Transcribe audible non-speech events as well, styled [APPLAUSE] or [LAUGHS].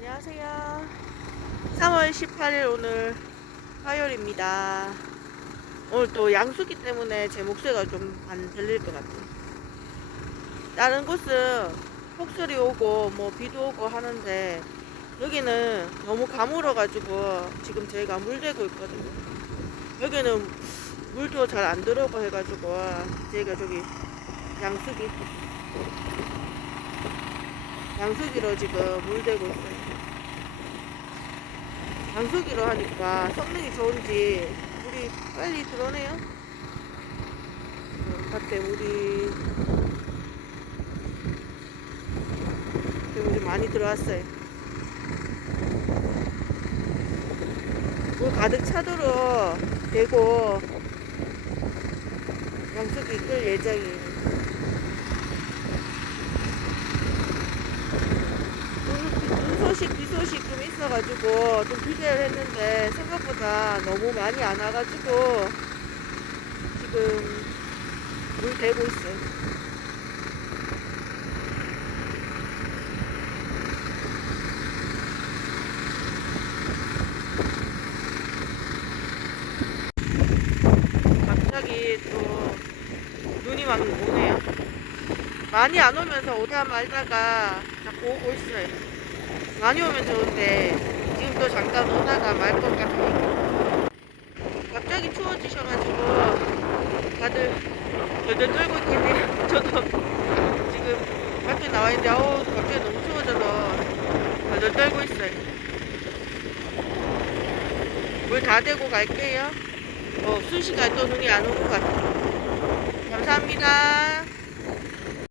안녕하세요. 3월 18일 오늘 화요일입니다. 오늘 또 양수기 때문에 제 목소리가 좀 안 들릴 것 같아요. 다른 곳은 폭설이 오고 뭐 비도 오고 하는데 여기는 너무 가물어가지고 지금 저희가 물대고 있거든요. 여기는 물도 잘 안 들어오고 해가지고 저희가 저기 양수기 양수기로 지금 물 대고 있어요. 양수기로 하니까 성능이 좋은지 물이 빨리 들어오네요. 어, 밭에 물이 좀 많이 들어왔어요. 물 가득 차도록 되고 양수기 끌 예정이에요. 눈 소식 좀 있어가지고 좀 기대를 했는데 생각보다 너무 많이 안 와가지고 지금 물 대고 있어요. 갑자기 또 눈이 막 오네요. 많이 안 오면서 오다 말다가 자꾸 오고 있어요. 많이 오면 좋은데 지금 또 잠깐 오다가 말 것 같아요. 갑자기 추워지셔가지고 다들 덜덜 떨고 있겠네요. [LAUGHS] 저도 지금 밖에 나와 있는데 어우 갑자기 너무 추워져서 덜덜 떨고 있어요. 물 다 대고 갈게요. 어, 순식간에 또 눈이 안올것 같아요. 감사합니다.